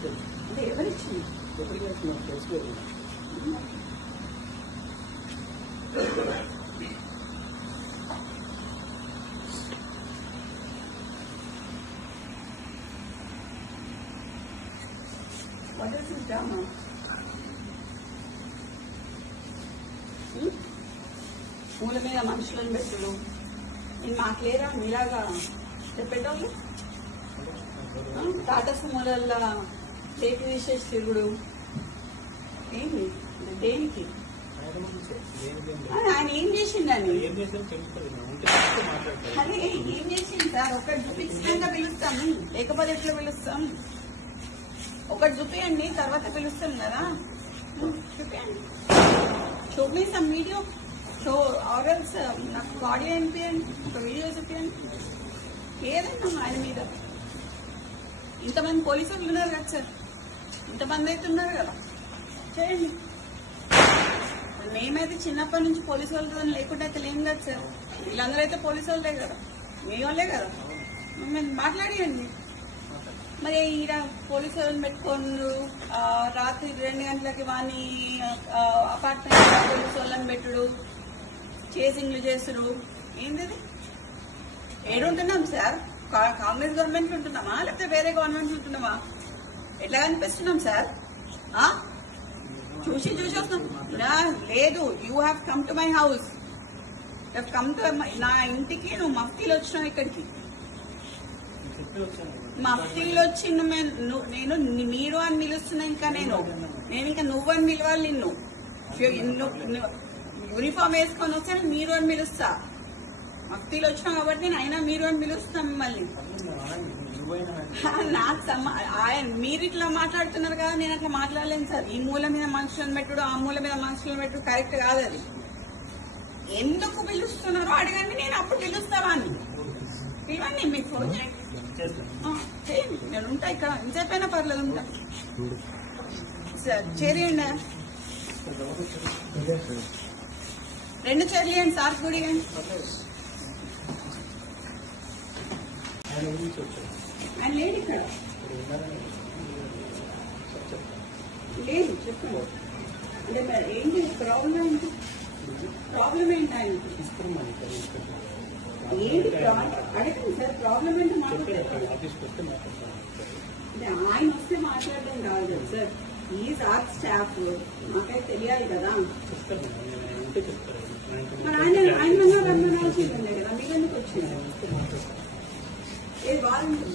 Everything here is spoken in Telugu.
అంటే ఎవరిచ్చింది? What is this drama? మూల మీద మనుషులను పెట్టుడు నేను మాట్లేరా మీలాగా చెప్పేటోళ్ళు టాటా సుమోలల్లో చేతి తీసేసి తిరుగుడు ఏంటి దేనికి ఆయన ఏం చేసిండని అదే ఏం చేసింది సార్ ఒకటి చూపించినాక పిలుస్తాము లేకపోతే ఎట్లా పిలుస్తాం ఒకటి చూపియండి తర్వాత పిలుస్తాం కదా చూపియండి చూపి సమ్ వీడియో సో ఆర్ఎల్స్ నాకు ఆడియో వినిపించండి ఒక వీడియో చూపించండి ఏదైనా ఆయన మీద ఇంతమంది పోలీసులు ఉన్నారు కదా సార్ ఇంతమంది అయితే ఉన్నారు కదా చేయండి మేమైతే చిన్నప్పటి నుంచి పోలీసు వాళ్ళతో లేకుండా అయితే లేం కదా సార్ వీళ్ళందరూ అయితే పోలీసు వాళ్ళే కదా మీ వాళ్ళే కదా మేము మాట్లాడియండి మరి ఈడ పోలీసు వాళ్ళని పెట్టుకోండు రాత్రి 2 గంటలకి వాని అపార్ట్మెంట్ పోలీసు వాళ్ళని పెట్టుడు చేసింగ్లు చేసుడు ఏంది ఏడుంటున్నాం సార్ కాంగ్రెస్ గవర్నమెంట్ ఉంటున్నామా లేకపోతే వేరే గవర్నమెంట్ ఉంటున్నామా ఎట్లా కనిపిస్తున్నాం సార్ చూసి వస్తున్నాం లేదు you have come to my house come to నా ఇంటికి నువ్వు మఫ్తీలు వచ్చినావు ఇక్కడికి మఫ్తీలు వచ్చి నేను మీరు అని పిలుస్తున్నా ఇంకా నేను ఇంకా నువ్వు అని పిలవాలి నిన్ను యూనిఫామ్ వేసుకొని వస్తే మీరు అని పిలుస్తా మఫ్తీలు వచ్చినాం కాబట్టి నేను అయినా మీరు అని పిలుస్తాం మిమ్మల్ని నాకు మీరు ఇట్లా మాట్లాడుతున్నారు కదా నేను అట్లా మాట్లాడలేను సార్ ఈ మూల మీద మనుషులను పెట్టుడు ఆ మూల మీద మనుషులను పెట్టుడు కరెక్ట్ కాదు అది ఎందుకు పిలుస్తున్నారో అడగండి నేను అప్పుడు పిలుస్తావా అని పిలవండి మీకు ఫోన్ చేయండి నేను ఉంటా ఇక్కడ ఇంతసేపైనా పర్లేదు ఉంటా సార్ చేరియండి 2 చైర్లు ఇవ్వండి సార్ కూడా ఇవ్వండి ఆయన లేడు ఇక్కడ లేదు చెప్పండి అంటే ఏంటి ప్రాబ్లం ఏంటి ఆయనకి ఏంటి అడగండి సార్ ప్రాబ్లం ఏంటి అంటే ఆయన వస్తే మాట్లాడడం కాదు కదా సార్ ఈజ్ ఆర్ స్టాఫ్ మాకైతే తెలియాలి కదా మరి ఆయన రమ్మనాల్సిందే కదా మీరు ఎందుకు వచ్చింది వాళ్ళు